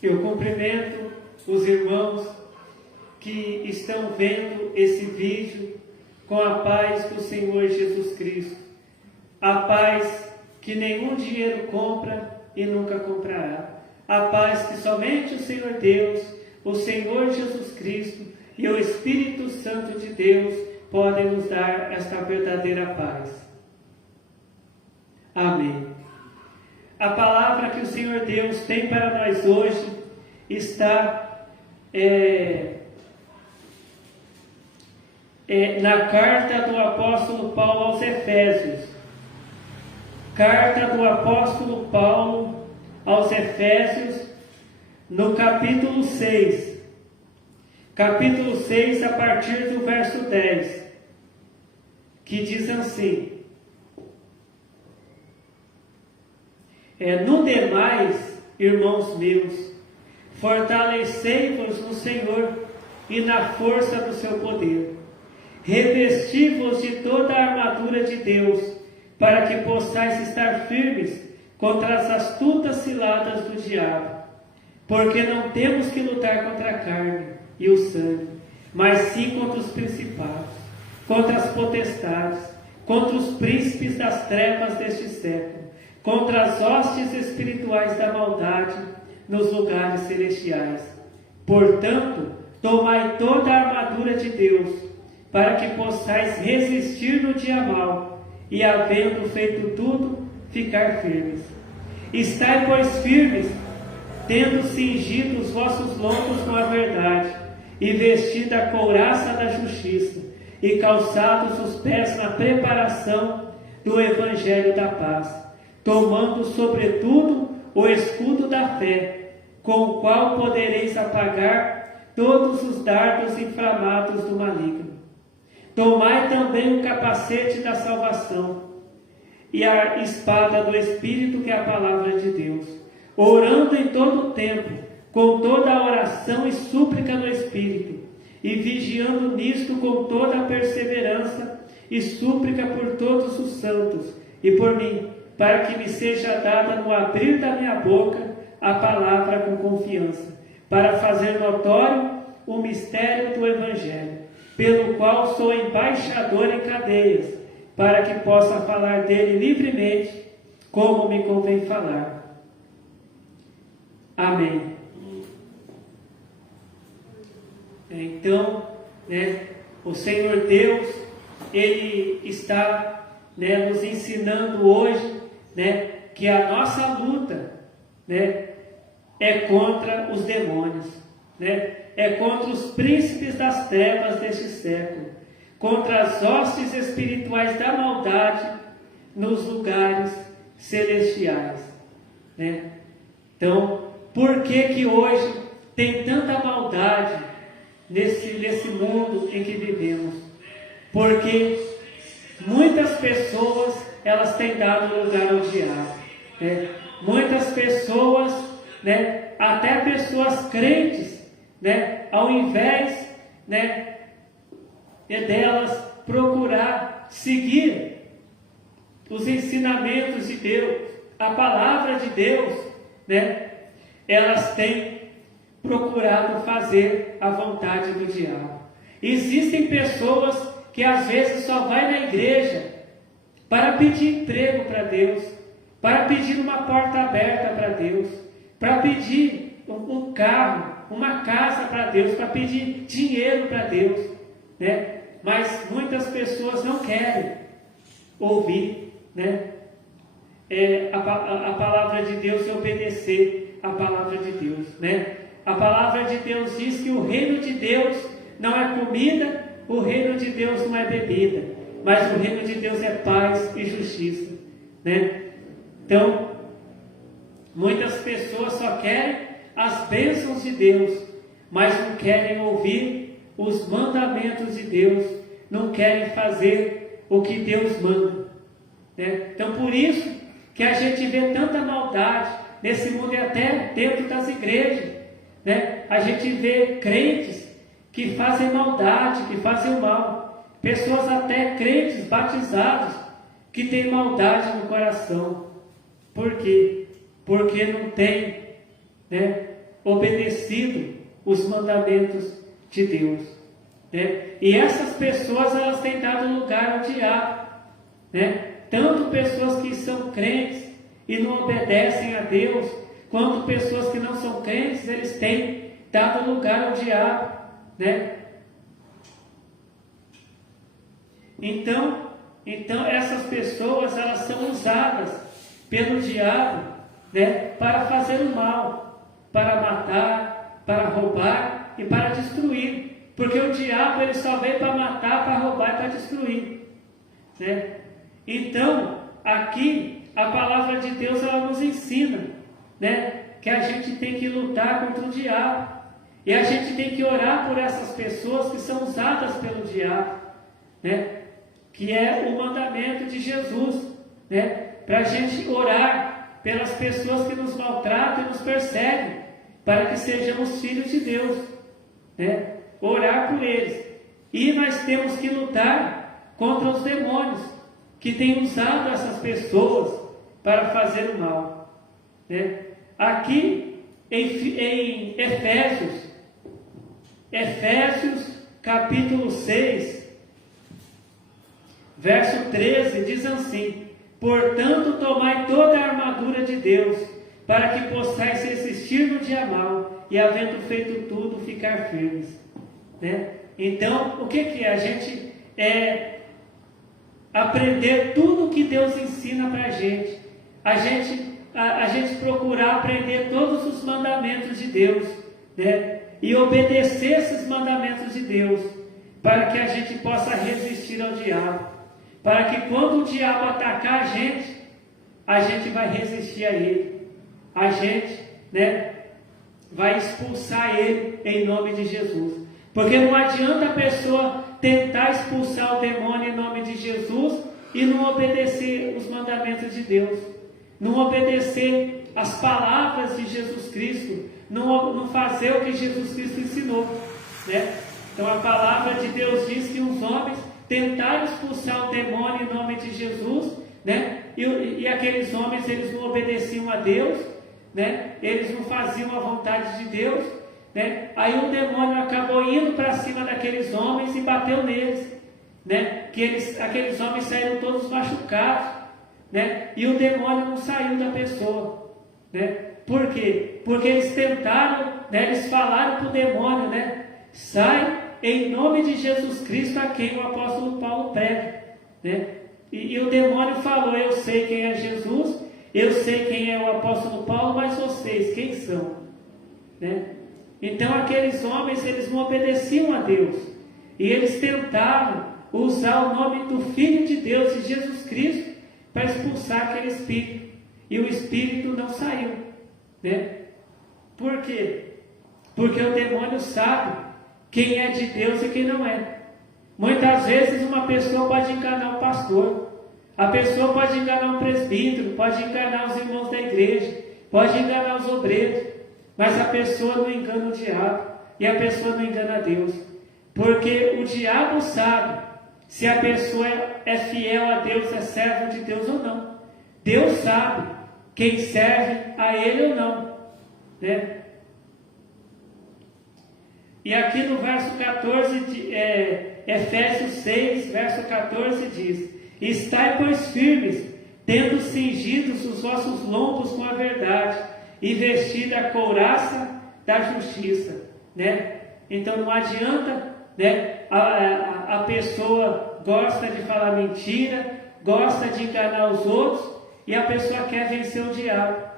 Eu cumprimento os irmãos que estão vendo esse vídeo com a paz do Senhor Jesus Cristo. A paz que nenhum dinheiro compra e nunca comprará. A paz que somente o Senhor Deus, o Senhor Jesus Cristo e o Espírito Santo de Deus podem nos dar esta verdadeira paz. Amém. A palavra que o Senhor Deus tem para nós hoje está na carta do apóstolo Paulo aos Efésios. Carta do apóstolo Paulo aos Efésios, no capítulo 6. Capítulo 6, a partir do verso 10, que diz assim: no demais, irmãos meus, fortalecei-vos no Senhor e na força do seu poder. Revesti-vos de toda a armadura de Deus, para que possais estar firmes contra as astutas ciladas do diabo. Porque não temos que lutar contra a carne e o sangue, mas sim contra os principados, contra as potestades, contra os príncipes das trevas deste século, contra as hostes espirituais da maldade nos lugares celestiais. Portanto, tomai toda a armadura de Deus, para que possais resistir no dia mau, e havendo feito tudo, ficar firmes. Estai, pois, firmes, tendo cingido os vossos lombos com a verdade, e vestido a couraça da justiça, e calçados os pés na preparação do evangelho da paz, tomando sobretudo o escudo da fé, com o qual podereis apagar todos os dardos inflamados do maligno. Tomai também o capacete da salvação e a espada do Espírito, que é a palavra de Deus, orando em todo o tempo, com toda a oração e súplica no Espírito, e vigiando nisto com toda a perseverança e súplica por todos os santos e por mim, para que me seja dada no abrir da minha boca a palavra com confiança, para fazer notório o mistério do Evangelho, pelo qual sou embaixador em cadeias, para que possa falar dele livremente, como me convém falar. Amém. Então, o Senhor Deus, Ele está nos ensinando hoje que a nossa luta é contra os demônios, é contra os príncipes das trevas deste século, contra as hostes espirituais da maldade nos lugares celestiais. Então, por que hoje tem tanta maldade nesse mundo em que vivemos? Porque muitas pessoas elas têm dado lugar ao diabo. Muitas pessoas, até pessoas crentes, ao invés delas procurar seguir os ensinamentos de Deus, a palavra de Deus, elas têm procurado fazer a vontade do diabo. Existem pessoas que às vezes só vai na igreja para pedir emprego para Deus, para pedir uma porta aberta para Deus, para pedir um carro, uma casa para Deus, para pedir dinheiro para Deus, mas muitas pessoas não querem ouvir, a palavra de Deus e obedecer a palavra de Deus, A palavra de Deus diz que o reino de Deus não é comida, o reino de Deus não é bebida, mas o reino de Deus é paz e justiça, Então, muitas pessoas só querem as bênçãos de Deus, mas não querem ouvir os mandamentos de Deus, não querem fazer o que Deus manda, Então, por isso que a gente vê tanta maldade nesse mundo e até dentro das igrejas, A gente vê crentes que fazem maldade, que fazem o mal, pessoas até crentes batizados que têm maldade no coração. Por quê? Porque não tem obedecido os mandamentos de Deus, né? E essas pessoas, elas têm dado lugar ao diabo, né? Tanto pessoas que são crentes e não obedecem a Deus, quanto pessoas que não são crentes, eles têm dado lugar ao diabo, né? Então essas pessoas, elas são usadas pelo diabo, né, para fazer o mal, para matar, para roubar e para destruir, porque o diabo ele só veio para matar, para roubar e para destruir, né? Então aqui a palavra de Deus ela nos ensina, né, que a gente tem que lutar contra o diabo, e a gente tem que orar por essas pessoas que são usadas pelo diabo, né? Que é o mandamento de Jesus, né? Para a gente orar pelas pessoas que nos maltratam e nos perseguem, para que sejamos filhos de Deus, né? Orar por eles. E nós temos que lutar contra os demônios que têm usado essas pessoas para fazer o mal, né? Aqui em Efésios capítulo 6, verso 13, diz assim: portanto, tomai toda a armadura de Deus, para que possais resistir no dia mau, e havendo feito tudo, ficar firmes, né? Então, o que é? A gente aprender tudo o que Deus ensina para a gente. A gente procurar aprender todos os mandamentos de Deus, né? E obedecer esses mandamentos de Deus, para que a gente possa resistir ao diabo, para que quando o diabo atacar a gente vai resistir a ele, a gente, né, vai expulsar ele em nome de Jesus, porque não adianta a pessoa tentar expulsar o demônio em nome de Jesus e não obedecer os mandamentos de Deus, não obedecer as palavras de Jesus Cristo, não fazer o que Jesus Cristo ensinou, né? Então a palavra de Deus diz que os homens tentaram expulsar o demônio em nome de Jesus, né? E aqueles homens, eles não obedeciam a Deus, né? Eles não faziam a vontade de Deus, né? Aí o demônio acabou indo para cima daqueles homens e bateu neles, né? Aqueles homens saíram todos machucados, né? E o demônio não saiu da pessoa, né? Por quê? Porque eles tentaram, né? Eles falaram para o demônio, né? Sai em nome de Jesus Cristo, a quem o apóstolo Paulo prega, né? E o demônio falou: eu sei quem é Jesus, eu sei quem é o apóstolo Paulo, mas vocês, quem são? Né? Então aqueles homens, eles não obedeciam a Deus, e eles tentaram usar o nome do Filho de Deus, de Jesus Cristo, para expulsar aquele espírito, e o espírito não saiu, né? Por quê? Porque o demônio sabe quem é de Deus e quem não é. Muitas vezes uma pessoa pode enganar o pastor, a pessoa pode enganar o presbítero, pode enganar os irmãos da igreja, pode enganar os obreiros, mas a pessoa não engana o diabo, e a pessoa não engana Deus, porque o diabo sabe se a pessoa é fiel a Deus, é servo de Deus ou não. Deus sabe quem serve a Ele ou não, né? E aqui no verso 14, Efésios 6, verso 14 diz: estai, pois, firmes, tendo cingidos os vossos lombos com a verdade, e vestida a couraça da justiça, né? Então não adianta, né? A pessoa gosta de falar mentira, gosta de enganar os outros, e a pessoa quer vencer o diabo,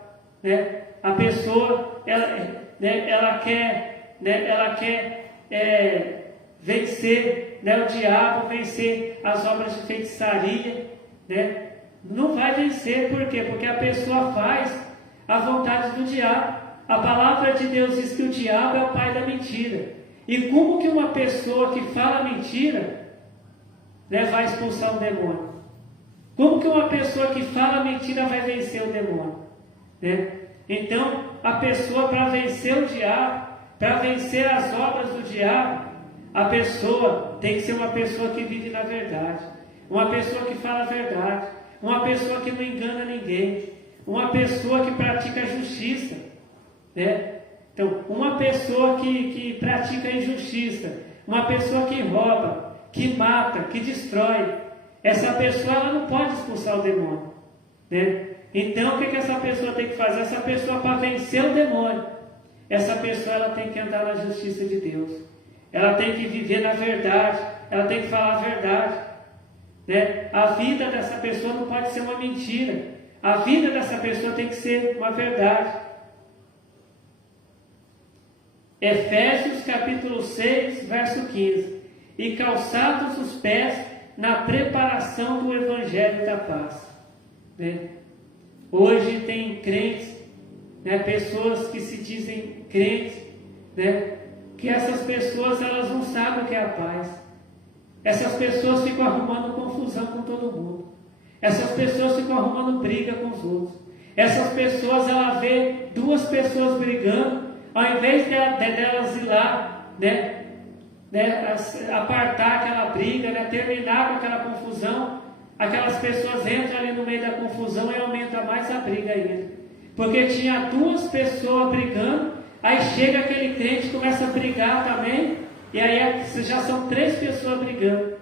né? A pessoa, ela quer vencer, né, o diabo, vencer as obras de feitiçaria, né? Não vai vencer, por quê? Porque a pessoa faz a vontade do diabo. A palavra de Deus diz que o diabo é o pai da mentira. E como que uma pessoa que fala mentira, né, vai expulsar o demônio? Como que uma pessoa que fala mentira vai vencer o demônio, né? Então, a pessoa, para vencer o diabo, para vencer as obras do diabo, a pessoa tem que ser uma pessoa que vive na verdade, uma pessoa que fala a verdade, uma pessoa que não engana ninguém, uma pessoa que pratica a justiça, né? Então, uma pessoa que pratica injustiça, uma pessoa que rouba, que mata, que destrói, essa pessoa ela não pode expulsar o demônio, né? Então, o que essa pessoa tem que fazer? Essa pessoa, para vencer o demônio, essa pessoa ela tem que andar na justiça de Deus. Ela tem que viver na verdade, ela tem que falar a verdade, né? A vida dessa pessoa não pode ser uma mentira. A vida dessa pessoa tem que ser uma verdade. Efésios capítulo 6, verso 15. E calçados os pés na preparação do Evangelho da paz. Né? Hoje tem crentes, né, pessoas que se dizem crentes, né, que essas pessoas elas não sabem o que é a paz. Essas pessoas ficam arrumando confusão com todo mundo. Essas pessoas ficam arrumando briga com os outros. Essas pessoas, ela vê duas pessoas brigando, ao invés delas ir lá, né, apartar aquela briga, né, terminar com aquela confusão, aquelas pessoas entram ali no meio da confusão e aumenta mais a briga ainda. Porque tinha duas pessoas brigando, aí chega aquele crente e começa a brigar também, e aí já são 3 pessoas brigando,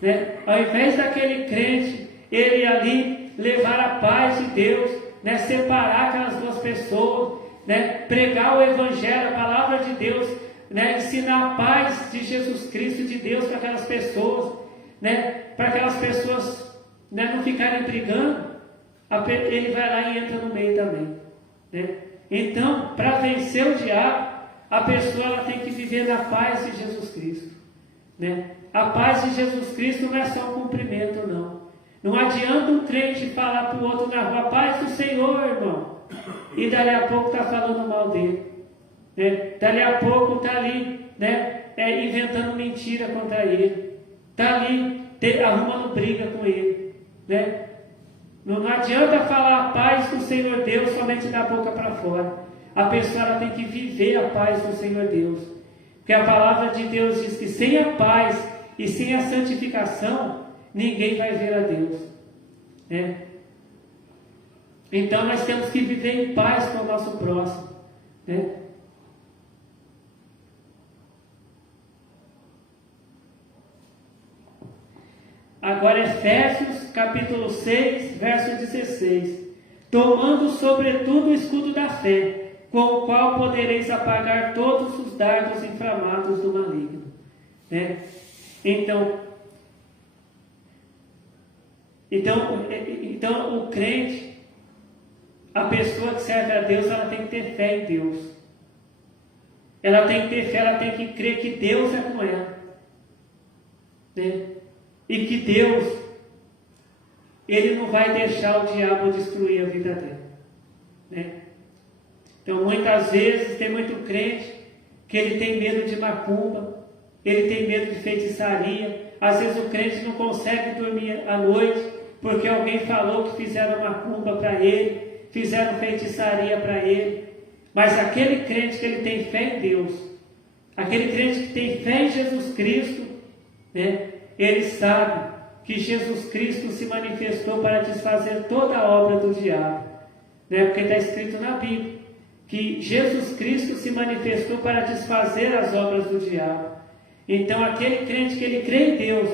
né? Ao invés daquele crente, ele ali levar a paz de Deus, né? Separar aquelas duas pessoas, né? Pregar o Evangelho, a palavra de Deus, né? Ensinar a paz de Jesus Cristo, de Deus para aquelas pessoas, né? Para aquelas pessoas, né, não ficarem brigando, ele vai lá e entra no meio também, né? Então, para vencer o diabo, a pessoa ela tem que viver na paz de Jesus Cristo, né? A paz de Jesus Cristo não é só um cumprimento, não. Não adianta um crente falar para o outro na rua, paz do Senhor, irmão, e dali a pouco está falando mal dele, né? Dali a pouco está ali, né, inventando mentira contra ele, está ali arrumando briga com ele, né? Não adianta falar a paz do Senhor Deus somente da boca para fora. A pessoa ela tem que viver a paz do Senhor Deus. Porque a palavra de Deus diz que sem a paz e sem a santificação, ninguém vai ver a Deus, né? Então nós temos que viver em paz com o nosso próximo, né? Agora Efésios capítulo 6, verso 16. Tomando sobretudo o escudo da fé, com o qual podereis apagar todos os dardos inflamados do maligno, né? Então o crente, a pessoa que serve a Deus, ela tem que ter fé em Deus. Ela tem que ter fé, ela tem que crer que Deus é com ela, né? E que Deus, Ele não vai deixar o diabo destruir a vida dela, né? Então muitas vezes tem muito crente que ele tem medo de macumba, ele tem medo de feitiçaria. Às vezes o crente não consegue dormir à noite porque alguém falou que fizeram macumba para ele, fizeram feitiçaria para ele. Mas aquele crente que ele tem fé em Deus, aquele crente que tem fé em Jesus Cristo, né, ele sabe que Jesus Cristo se manifestou para desfazer toda a obra do diabo, né? Porque está escrito na Bíblia que Jesus Cristo se manifestou para desfazer as obras do diabo. Então aquele crente que ele crê em Deus,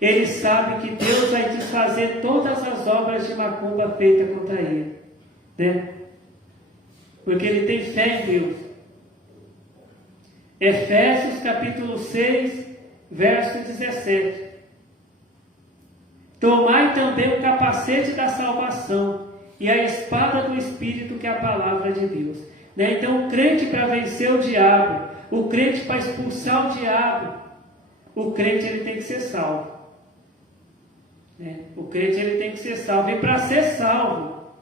ele sabe que Deus vai desfazer todas as obras de macumba feitas contra ele, né? Porque ele tem fé em Deus. Efésios capítulo 6, verso 17. Tomai também o capacete da salvação e a espada do Espírito, que é a palavra de Deus, né? Então o crente, para vencer o diabo, o crente para expulsar o diabo, o crente ele tem que ser salvo, né? O crente ele tem que ser salvo, e para ser salvo,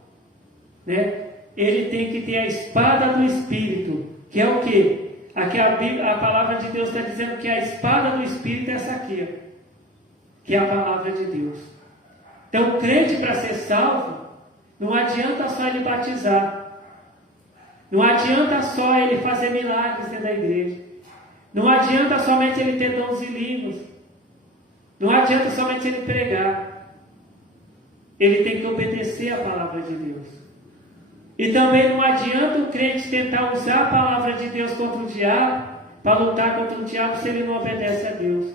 né, ele tem que ter a espada do Espírito, que é o quê? Aqui a palavra de Deus está dizendo que a espada do Espírito é essa aqui, ó, que é a palavra de Deus. Então o crente, para ser salvo, não adianta só ele batizar, não adianta só ele fazer milagres dentro da igreja, não adianta somente ele ter dons de línguas, não adianta somente ele pregar. Ele tem que obedecer a palavra de Deus. E também não adianta o crente tentar usar a palavra de Deus contra o diabo, para lutar contra o diabo, se ele não obedece a Deus,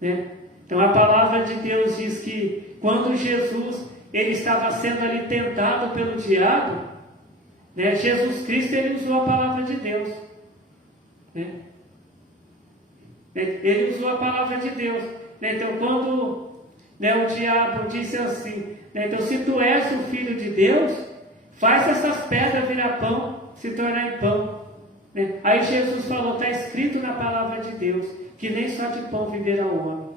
né? Então a palavra de Deus diz que quando Jesus ele estava sendo ali tentado pelo diabo, né, Jesus Cristo ele usou a palavra de Deus, né? Ele usou a palavra de Deus, né? Então quando, né, o diabo disse assim, né, então se tu és o filho de Deus, faz essas pedras virar pão, se tornar em pão, né? Aí Jesus falou, está escrito na palavra de Deus, que nem só de pão viverá o homem.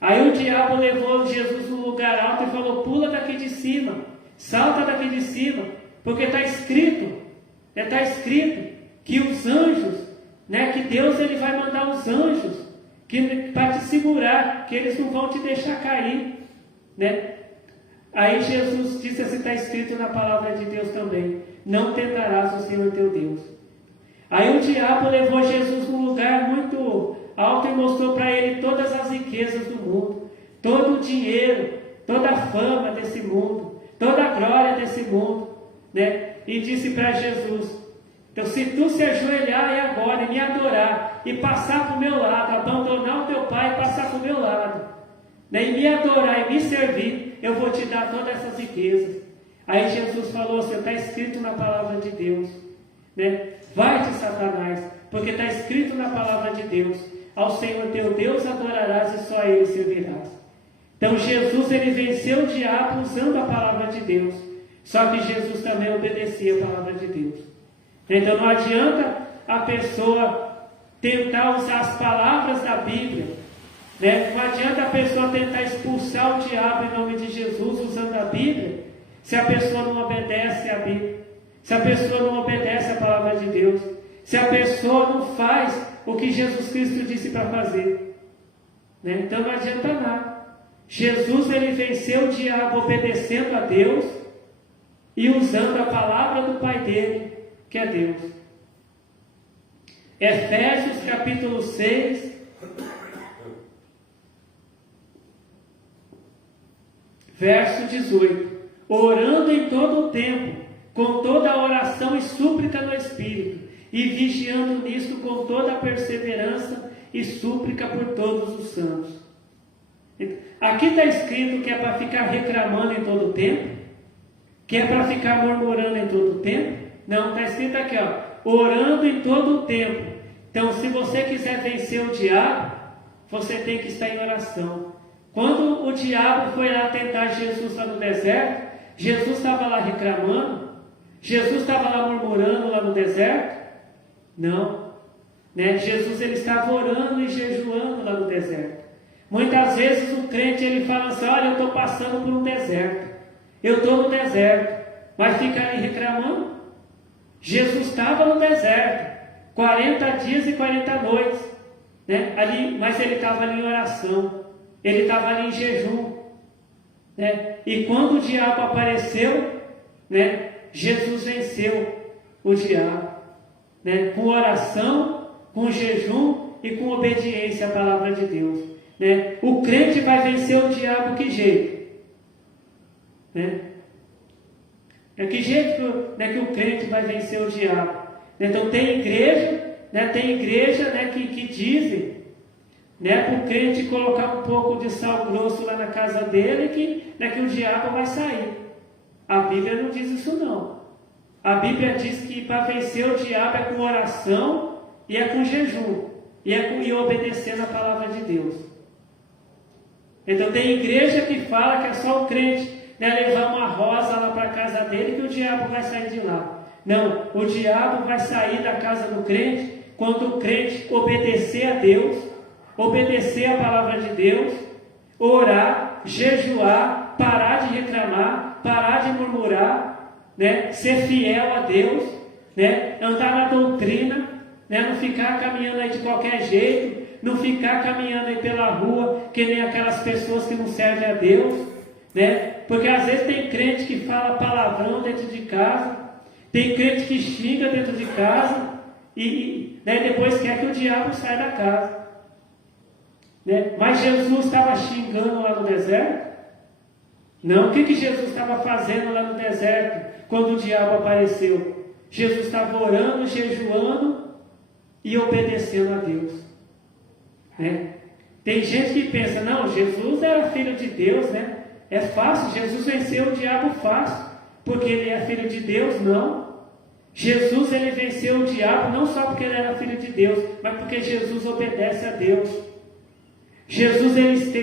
Aí o diabo levou Jesus num lugar alto e falou, pula daqui de cima, salta daqui de cima, porque está escrito, que os anjos, né, que Deus ele vai mandar os anjos para te segurar, que eles não vão te deixar cair, né? Aí Jesus disse assim, está escrito na palavra de Deus também, não tentarás o Senhor teu Deus. Aí o diabo levou Jesus num lugar muito alto e mostrou para ele todas as riquezas do mundo, todo o dinheiro, toda a fama desse mundo, toda a glória desse mundo, né? E disse para Jesus, então se tu se ajoelhar e agora e me adorar e passar para o meu lado, abandonar o teu pai e passar para o meu lado, né? E me adorar e me servir, eu vou te dar todas essas riquezas. Aí Jesus falou assim, está escrito na palavra de Deus, né? Vai-te, Satanás, porque está escrito na palavra de Deus, ao Senhor teu Deus adorarás e só a Ele servirás. Então Jesus ele venceu o diabo usando a palavra de Deus, só que Jesus também obedecia a palavra de Deus. Então não adianta a pessoa tentar usar as palavras da Bíblia, né? Não adianta a pessoa tentar expulsar o diabo em nome de Jesus usando a Bíblia, se a pessoa não obedece a Bíblia, se a pessoa não obedece a palavra de Deus, se a pessoa não faz o que Jesus Cristo disse para fazer, né? Então não adianta nada. Jesus ele venceu o diabo obedecendo a Deus e usando a palavra do Pai dele, que é Deus. Efésios capítulo 6, verso 18. Orando em todo o tempo, com toda a oração e súplica no Espírito, e vigiando nisto com toda a perseverança e súplica por todos os santos. Aqui está escrito que é para ficar reclamando em todo o tempo, que é para ficar murmurando em todo o tempo. Não, está escrito aqui, ó, orando em todo o tempo. Então, se você quiser vencer o diabo, você tem que estar em oração. Quando o diabo foi lá tentar Jesus lá no deserto, Jesus estava lá reclamando? Jesus estava lá murmurando lá no deserto? Não, né? Jesus ele estava orando e jejuando lá no deserto. Muitas vezes o crente ele fala assim, olha, eu estou passando por um deserto, eu estou no deserto, mas fica ali reclamando. Jesus estava no deserto, 40 dias e 40 noites, né? Ali, mas ele estava ali em oração, ele estava ali em jejum, né? E quando o diabo apareceu, né, Jesus venceu o diabo, né, com oração, com jejum e com obediência à palavra de Deus, né? O crente vai vencer o diabo que jeito, né? Que jeito que o crente vai vencer o diabo? Então tem igreja, né, que dizem, né, para o crente colocar um pouco de sal grosso lá na casa dele, que o diabo vai sair. A Bíblia não diz isso não. A Bíblia diz que para vencer o diabo é com oração e é com jejum e obedecendo a palavra de Deus. Então tem igreja que fala que é só o crente, né, levar uma rosa lá para a casa dele que o diabo vai sair de lá. Não, o diabo vai sair da casa do crente quando o crente obedecer a Deus, obedecer a palavra de Deus, orar, jejuar, parar de reclamar, parar de murmurar, né, ser fiel a Deus, né, andar na doutrina, né, não ficar caminhando aí de qualquer jeito, não ficar caminhando aí pela rua que nem aquelas pessoas que não servem a Deus, né? Porque às vezes tem crente que fala palavrão dentro de casa, tem crente que xinga dentro de casa e né, depois quer que o diabo saia da casa, né? Mas Jesus estava xingando lá no deserto? Não, o que Jesus estava fazendo lá no deserto? quando o diabo apareceu? Jesus estava orando, jejuando e obedecendo a Deus. Né? Tem gente que pensa, não, Jesus era filho de Deus, né? É fácil, Jesus venceu o diabo fácil, porque ele é filho de Deus, não. Jesus, ele venceu o diabo não só porque ele era filho de Deus, mas porque Jesus obedece a Deus. Jesus,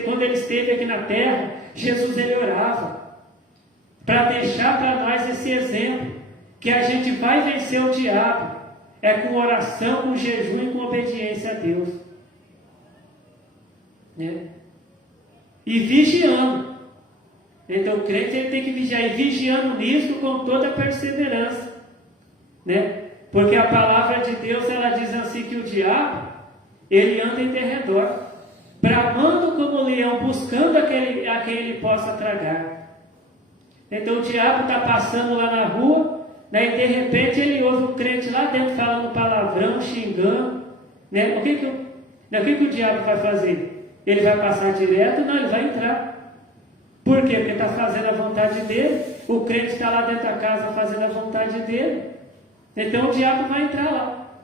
quando ele esteve aqui na terra, Jesus, ele orava, para deixar para nós esse exemplo, que a gente vai vencer o diabo, é com oração, com jejum e com obediência a Deus. Né? E vigiando. Então o crente ele tem que vigiar, e vigiando nisso com toda a perseverança. Né? Porque a palavra de Deus, ela diz assim que o diabo, ele anda em derredor, bramando como um leão, buscando a quem ele possa tragar. Então o diabo está passando lá na rua, né, e de repente ele ouve o crente lá dentro falando palavrão, xingando. Né? O que o diabo vai fazer? Ele vai passar direto? Não, ele vai entrar. Por quê? Porque está fazendo a vontade dele. O crente está lá dentro da casa fazendo a vontade dele. Então o diabo vai entrar lá.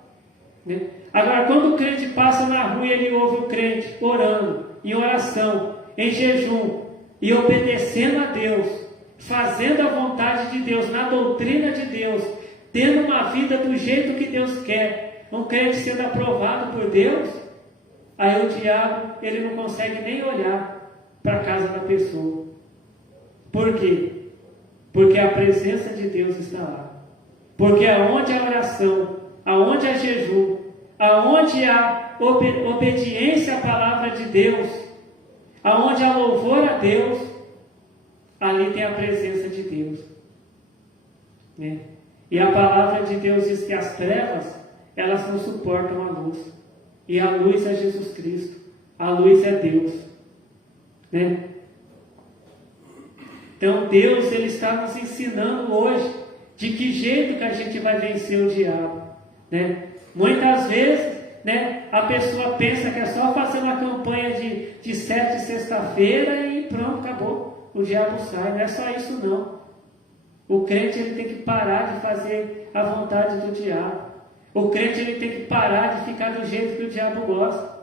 Né? Agora, quando o crente passa na rua e ele ouve o crente orando, em oração, em jejum, e obedecendo a Deus, fazendo a vontade de Deus, na doutrina de Deus, tendo uma vida do jeito que Deus quer, um crente sendo aprovado por Deus, aí o diabo, ele não consegue nem olhar para a casa da pessoa. Por quê? Porque a presença de Deus está lá. Porque aonde há oração, aonde há jejum, aonde há obediência à palavra de Deus, aonde há louvor a Deus, ali tem a presença de Deus. Né? E a palavra de Deus diz que as trevas, elas não suportam a luz. E a luz é Jesus Cristo. A luz é Deus. Né? Então Deus, ele está nos ensinando hoje de que jeito que a gente vai vencer o diabo. Né? Muitas vezes, né, a pessoa pensa que é só fazer uma campanha de 7 sexta-feira e pronto, acabou. O diabo sai. Não é só isso não. O crente ele tem que parar de fazer a vontade do diabo. O crente ele tem que parar de ficar do jeito que o diabo gosta.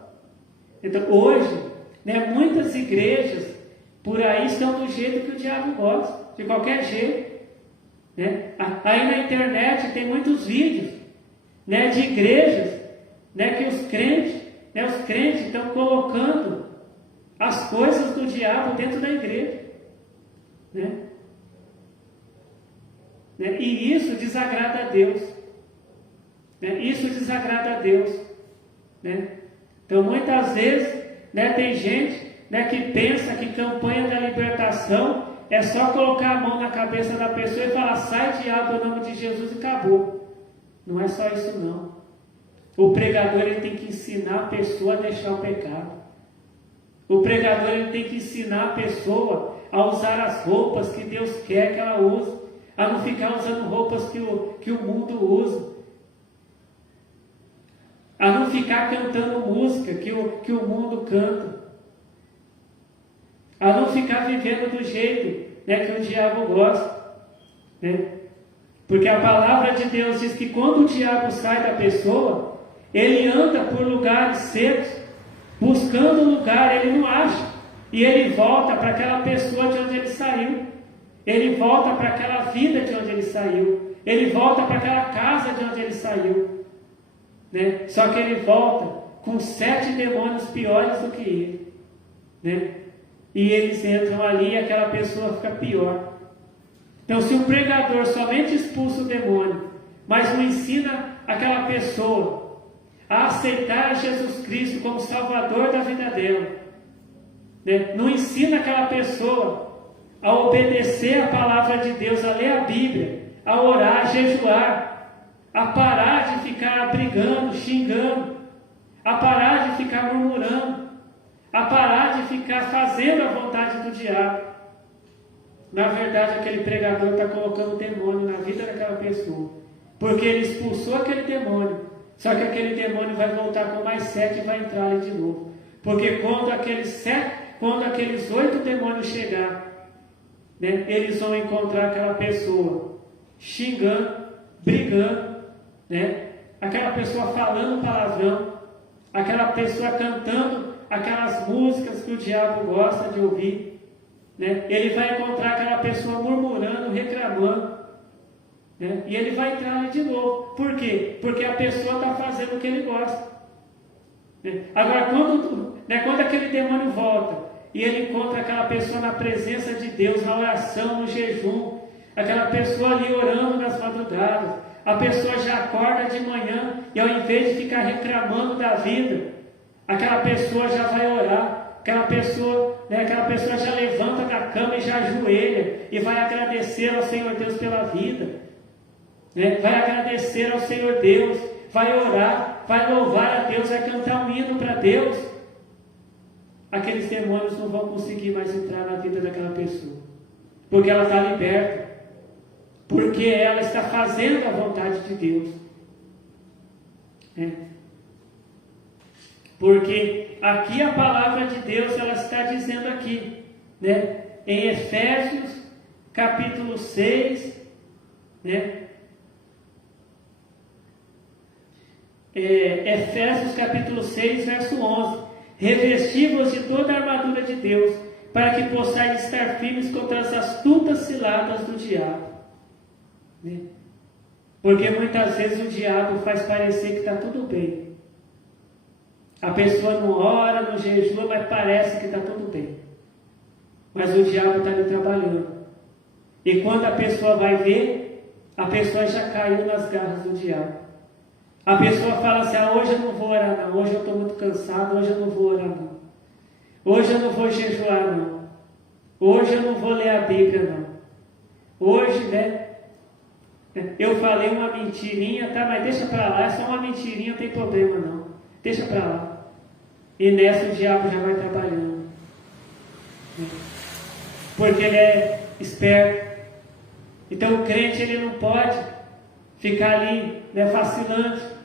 Então hoje, né, muitas igrejas por aí estão do jeito que o diabo gosta, de qualquer jeito. Né? Aí na internet tem muitos vídeos, né, de igrejas, né, que os crentes estão colocando as coisas do diabo dentro da igreja. Né? E isso desagrada a Deus. Né? Isso desagrada a Deus. Né? Então muitas vezes, né, tem gente, né, que pensa que campanha da libertação é só colocar a mão na cabeça da pessoa e falar, sai diabo em nome de Jesus e acabou. Não é só isso não. O pregador ele tem que ensinar a pessoa a deixar o pecado. O pregador ele tem que ensinar a pessoa a usar as roupas que Deus quer que ela use, a não ficar usando roupas que o mundo usa, a não ficar cantando música que o mundo canta, a não ficar vivendo do jeito, né, que o diabo gosta. Né? Porque a palavra de Deus diz que quando o diabo sai da pessoa, ele anda por lugares secos, buscando um lugar, ele não acha, e ele volta para aquela pessoa de onde ele saiu, ele volta para aquela vida de onde ele saiu, ele volta para aquela casa de onde ele saiu. Né? Só que ele volta com 7 demônios piores do que ele. Né? E eles entram ali e aquela pessoa fica pior. Então, se o pregador somente expulsa o demônio, mas não ensina aquela pessoa a aceitar Jesus Cristo como Salvador da vida dela, né? Não ensina aquela pessoa a obedecer a palavra de Deus, a ler a Bíblia, a orar, a jejuar, a parar de ficar brigando, xingando, a parar de ficar murmurando, a parar de ficar fazendo a vontade do diabo. Na verdade, aquele pregador está colocando demônio na vida daquela pessoa, porque ele expulsou aquele demônio, só que aquele demônio vai voltar com mais 7 e vai entrar ali de novo, porque quando aqueles 8 demônios chegar, né, eles vão encontrar aquela pessoa xingando, brigando, né? Aquela pessoa falando palavrão, aquela pessoa cantando aquelas músicas que o diabo gosta de ouvir, né? Ele vai encontrar aquela pessoa murmurando, reclamando, né? E ele vai entrar ali de novo. Por quê? Porque a pessoa está fazendo o que ele gosta, né? Agora, quando aquele demônio volta e ele encontra aquela pessoa na presença de Deus, na oração, no jejum, aquela pessoa ali orando nas madrugadas, a pessoa já acorda de manhã e ao invés de ficar reclamando da vida, aquela pessoa já vai orar, aquela pessoa já levanta da cama e já ajoelha e vai agradecer ao Senhor Deus pela vida, né? Vai agradecer ao Senhor Deus, vai orar, vai louvar a Deus, vai cantar um hino para Deus. Aqueles demônios não vão conseguir mais entrar na vida daquela pessoa, porque ela está liberta, porque ela está fazendo a vontade de Deus, né? Porque aqui a palavra de Deus, ela está dizendo aqui, né? Em Efésios capítulo 6, né? Efésios capítulo 6, verso 11: revesti-vos de toda a armadura de Deus, para que possais estar firmes contra as astutas ciladas do diabo, né? Porque muitas vezes o diabo faz parecer que está tudo bem. A pessoa não ora, não jejua, mas parece que está tudo bem. Mas o diabo está ali trabalhando. E quando a pessoa vai ver, a pessoa já caiu nas garras do diabo. A pessoa fala assim: hoje eu não vou orar não, hoje eu estou muito cansado, hoje eu não vou orar não. Hoje eu não vou jejuar não. Hoje eu não vou ler a Bíblia não. Hoje, né, eu falei uma mentirinha, tá, mas deixa para lá, é só uma mentirinha, não tem problema não. Deixa para lá. E nessa o diabo já vai trabalhando, porque ele é esperto. Então o crente, ele não pode ficar ali, né, vacilante.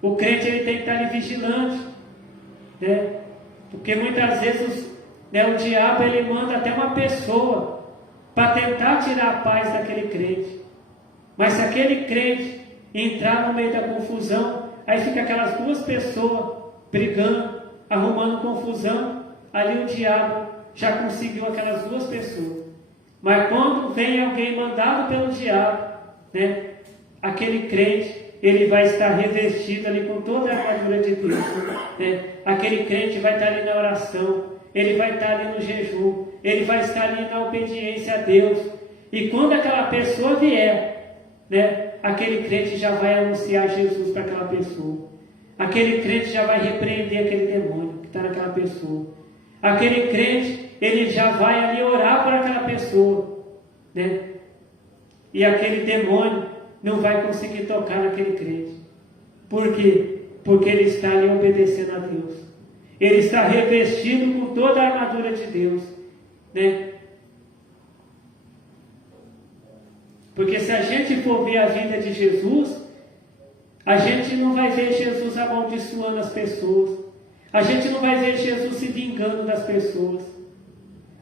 O crente, ele tem que estar ali vigilante, né? Porque muitas vezes, né, o diabo, ele manda até uma pessoa para tentar tirar a paz daquele crente. Mas se aquele crente entrar no meio da confusão, aí fica aquelas duas pessoas brigando, arrumando confusão. Ali o diabo já conseguiu aquelas duas pessoas. Mas quando vem alguém mandado pelo diabo, né, aquele crente, ele vai estar revestido ali com toda a armadura de Deus, né? Aquele crente vai estar ali na oração, ele vai estar ali no jejum, ele vai estar ali na obediência a Deus. E quando aquela pessoa vier, né, aquele crente já vai anunciar Jesus para aquela pessoa. Aquele crente já vai repreender aquele demônio que está naquela pessoa. Aquele crente, ele já vai ali orar por aquela pessoa, né? E aquele demônio não vai conseguir tocar naquele crente. Por quê? Porque ele está ali obedecendo a Deus. Ele está revestido com toda a armadura de Deus, né? Porque se a gente for ver a vida de Jesus, a gente não vai ver Jesus amaldiçoando as pessoas. A gente não vai ver Jesus se vingando das pessoas.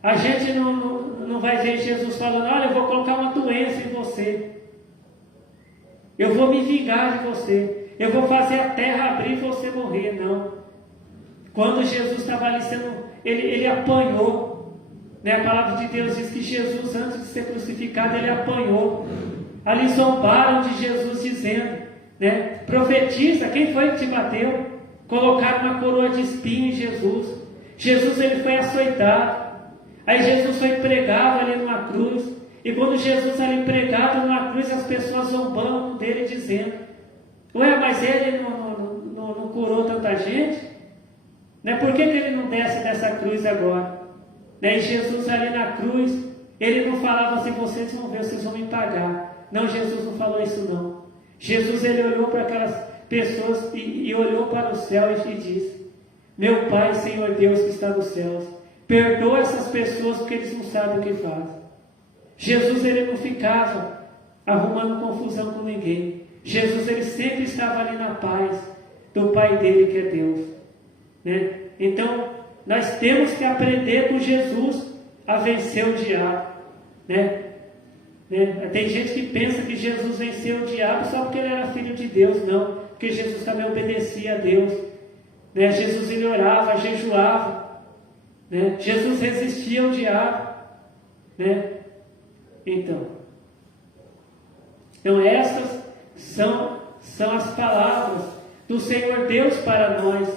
A gente não vai ver Jesus falando: olha, eu vou colocar uma doença em você. Eu vou me vingar de você. Eu vou fazer a terra abrir e você morrer. Não. Quando Jesus estava ali ele apanhou, né? A palavra de Deus diz que Jesus, antes de ser crucificado, ele apanhou. Ali zombaram de Jesus dizendo, né? Profetiza, quem foi que te bateu? Colocaram uma coroa de espinho em Jesus. Jesus, ele foi açoitado. Aí Jesus foi pregado ali numa cruz. E quando Jesus era pregado numa cruz, as pessoas zombando dele, dizendo: ué, mas ele não curou tanta gente? Né? Por que ele não desce dessa cruz agora? Né? E Jesus ali na cruz, ele não falava assim: vocês vão ver, vocês vão me pagar. Não, Jesus não falou isso não. Jesus, ele olhou para aquelas pessoas e olhou para o céu e disse: meu Pai, Senhor Deus que está nos céus, perdoa essas pessoas porque eles não sabem o que fazem. Jesus, ele não ficava arrumando confusão com ninguém. Jesus, ele sempre estava ali na paz do Pai dele, que é Deus, né? Então, nós temos que aprender com Jesus a vencer o diabo, né? Né? Tem gente que pensa que Jesus venceu o diabo só porque ele era filho de Deus. Não, porque Jesus também obedecia a Deus. Né? Jesus ele orava, jejuava. Né? Jesus resistia ao diabo. Né? Então estas são as palavras do Senhor Deus para nós.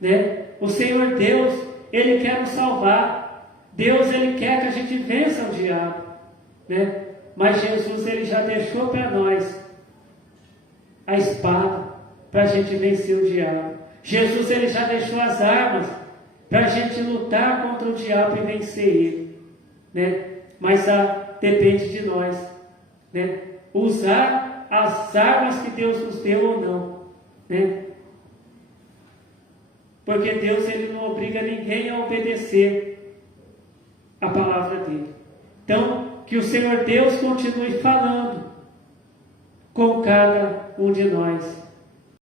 Né? O Senhor Deus, Ele quer nos salvar. Deus, Ele quer que a gente vença o diabo. Né? Mas Jesus, Ele já deixou para nós a espada para a gente vencer o diabo. Jesus, Ele já deixou as armas para a gente lutar contra o diabo e vencer ele. Né? Mas depende de nós. Né? Usar as armas que Deus nos deu ou não. Né? Porque Deus ele não obriga ninguém a obedecer a palavra dele. Então, que o Senhor Deus continue falando com cada um de nós.